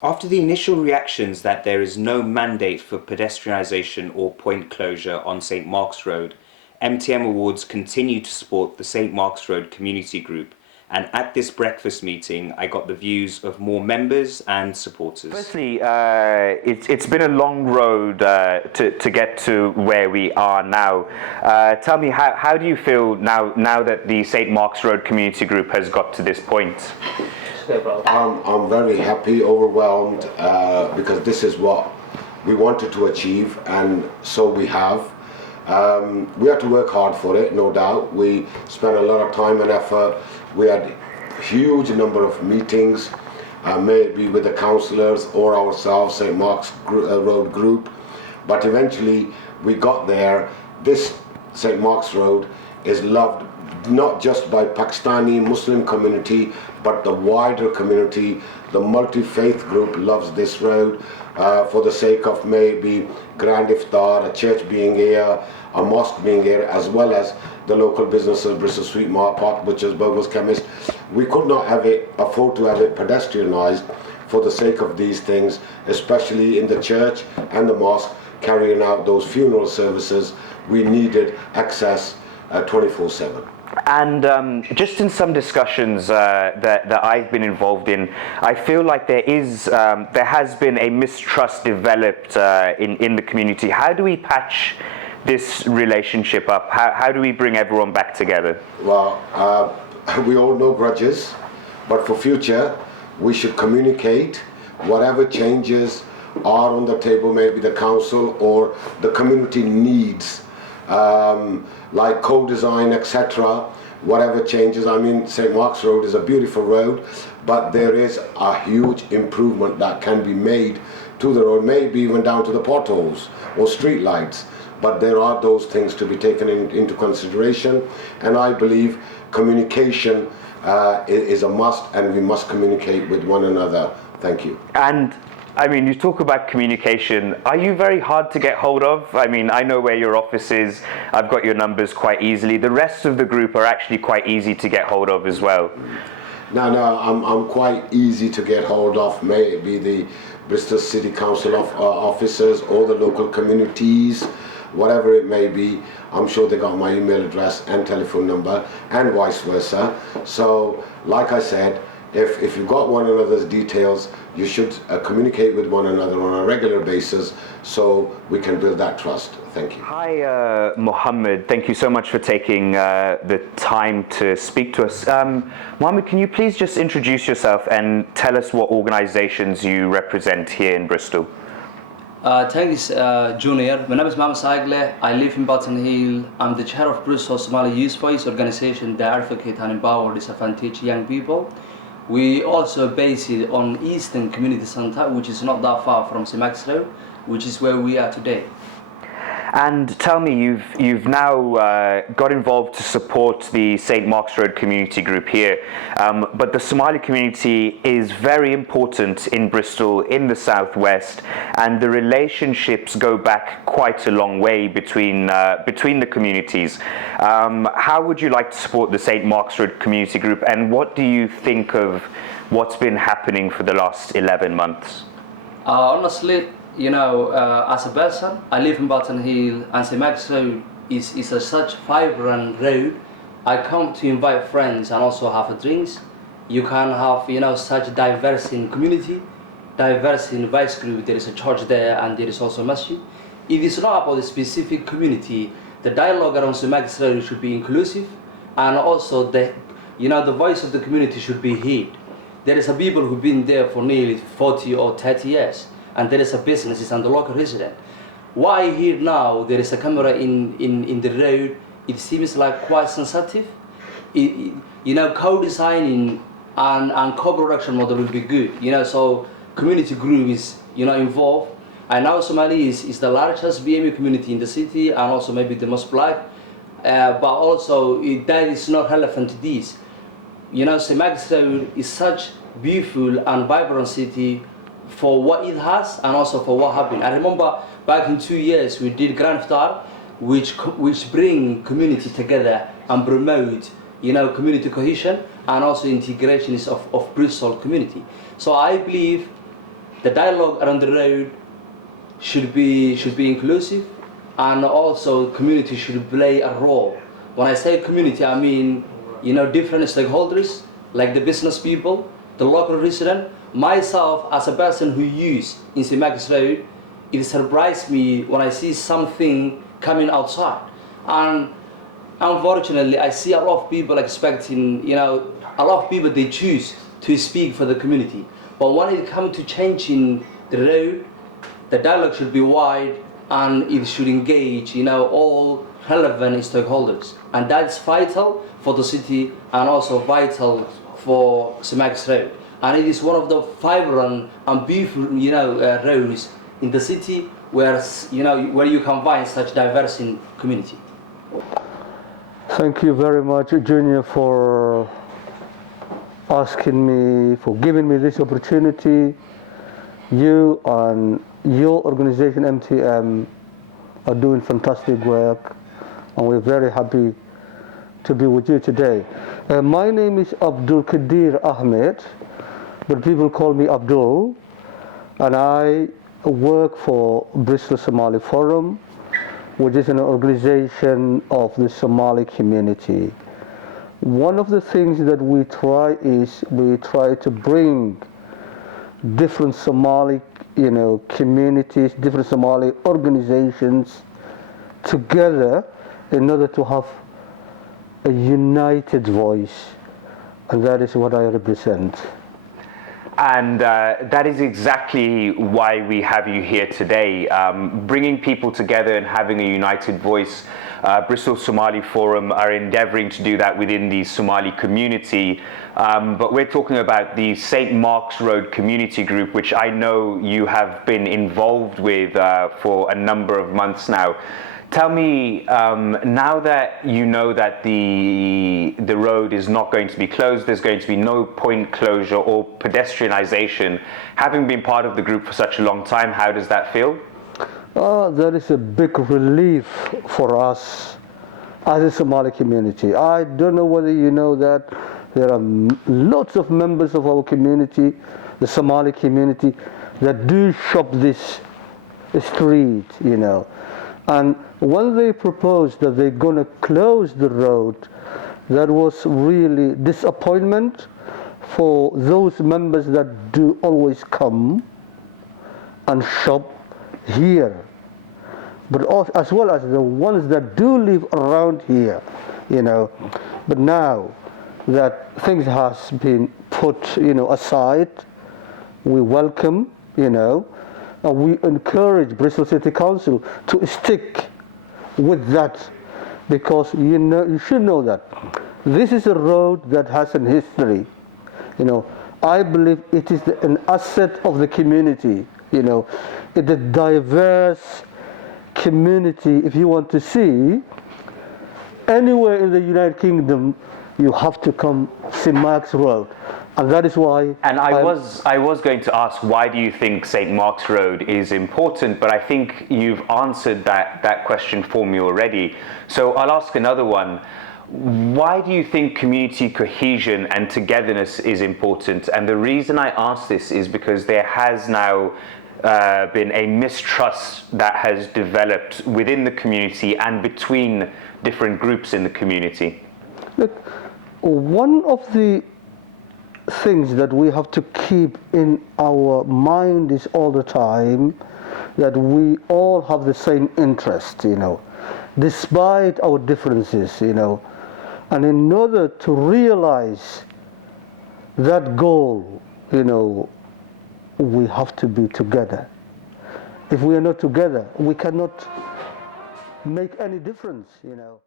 After the initial reactions that there is no mandate for pedestrianisation or point closure on St Mark's Road, MTM Awards continue to support the St Mark's Road community group, and at this breakfast meeting I got the views of more members and supporters. Firstly, it's been a long road to get to where we are now. Tell me, how do you feel now that the St Mark's Road community group has got to this point? I'm very happy, overwhelmed, because this is what we wanted to achieve, and so we have. We had to work hard for it, no doubt. We spent a lot of time and effort. We had a huge number of meetings, maybe with the councillors or ourselves, St Mark's Road group, but eventually we got there. This St Mark's Road is loved not just by Pakistani Muslim community, but the wider community. The multi-faith group loves this road for the sake of maybe Grand Iftar, a church being here, a mosque being here, as well as the local businesses, Bristol Sweet Mart, Pot Butchers, Burgers, Chemist. We could not afford to have it pedestrianised for the sake of these things, especially in the church and the mosque carrying out those funeral services. We needed access 24/7. And just in some discussions that I've been involved in, I feel like there has been a mistrust developed in the community. How do we patch this relationship up? How do we bring everyone back together? Well, we all know grudges, but for future, we should communicate whatever changes are on the table, maybe the council or the community needs, like co-design, etc. Whatever changes. I mean, St Mark's Road is a beautiful road, but there is a huge improvement that can be made to the road, maybe even down to the potholes or street lights. But there are those things to be taken into consideration, and I believe communication is a must, and we must communicate with one another. Thank you. And I mean, you talk about communication. Are you very hard to get hold of? I mean, I know where your office is. I've got your numbers quite easily. The rest of the group are actually quite easy to get hold of as well. No, I'm quite easy to get hold of. Maybe the Bristol City Council officers or the local communities, whatever it may be. I'm sure they got my email address and telephone number, and vice versa. So, like I said, if you've got one another's details, you should communicate with one another on a regular basis so we can build that trust. Thank you. Hi, Mohammed. Thank you so much for taking the time to speak to us. Mohammed, can you please just introduce yourself and tell us what organizations you represent here in Bristol? Thanks, Junior. My name is Mohammed Saigle. I live in Button Hill. I'm the chair of Bristol Somali Youth Voice organization that advocate and empower disadvantaged young people. We also base it on Eastern Community Center, which is not that far from St Mark's Road, which is where we are today. And tell me, you've now got involved to support the St Mark's Road community group here, but the Somali community is very important in Bristol, in the southwest, and the relationships go back quite a long way between the communities. How would you like to support the St Mark's Road community group, and what do you think of what's been happening for the last 11 months? Honestly, you know, as a person, I live in Button Hill, and St Mark's Road is such vibrant road. I come to invite friends and also have a drinks. You can have, you know, such diverse in community, diverse in vice group. There is a church there, and there is also a masjid. It is not about a specific community. The dialogue around St Mark's Road should be inclusive, and also the voice of the community should be heard. There is a people who've been there for nearly 40 or 30 years. And there is a businesses and the local resident. Why here now there is a camera in the road? It seems like quite sensitive. You know, co-designing and co-production model will be good. You know, so community group is, you know, involved. And now Somali is the largest BME community in the city, and also maybe the most black. But also that is not relevant to this. You know, St Mark's Road is such beautiful and vibrant city for what it has and also for what happened. I remember back in 2 years we did Grand Iftar, which bring community together and promote, you know, community cohesion and also integration of Bristol community. So I believe the dialogue around the road should be inclusive, and also community should play a role. When I say community, I mean, you know, different stakeholders like the business people, the local resident, myself as a person who use in St. Mark's Road. It surprised me when I see something coming outside, and unfortunately I see a lot of people expecting, you know, a lot of people they choose to speak for the community, but when it comes to changing the road, the dialogue should be wide and it should engage, you know, all relevant stakeholders, and that's vital for the city and also vital for St. Mark's Road. And it is one of the vibrant and beautiful, you know, roads in the city where, you know, where you can find such diverse in community. Thank you very much, Junior, for asking me, for giving me this opportunity. You and your organization, MTM, are doing fantastic work, and we're very happy to be with you today. My name is Abdul Qadir Ahmed, but people call me Abdul, and I work for Bristol Somali Forum, which is an organization of the Somali community. One of the things that we try is we try to bring different Somali, you know, communities, different Somali organizations together in order to have a united voice, and that is what I represent. And that is exactly why we have you here today, bringing people together and having a united voice. Bristol Somali Forum are endeavoring to do that within the Somali community, but we're talking about the St. Mark's Road Community Group, which I know you have been involved with for a number of months now. Tell me, now that you know that the road is not going to be closed, there's going to be no point closure or pedestrianisation, having been part of the group for such a long time, how does that feel? That is a big relief for us as a Somali community. I don't know whether you know that there are lots of members of our community, the Somali community, that do shop this street, you know. And when they proposed that they're going to close the road, that was really disappointment for those members that do always come and shop here, but also, as well as the ones that do live around here, you know. But now that things has been put, you know, aside, we welcome, you know, and we encourage Bristol City Council to stick with that, because you know, you should know that this is a road that has an history. You know, I believe it is an asset of the community. You know, it's a diverse community. If you want to see anywhere in the United Kingdom, you have to come St. Mark's Road. And that is why. And I was going to ask, why do you think St. Mark's Road is important? But I think you've answered that question for me already. So I'll ask another one. Why do you think community cohesion and togetherness is important? And the reason I ask this is because there has now been a mistrust that has developed within the community and between different groups in the community. Look, one of the things that we have to keep in our mind is all the time that we all have the same interest, you know, despite our differences, you know. And in order to realize that goal, you know, we have to be together. If we are not together, we cannot make any difference, you know.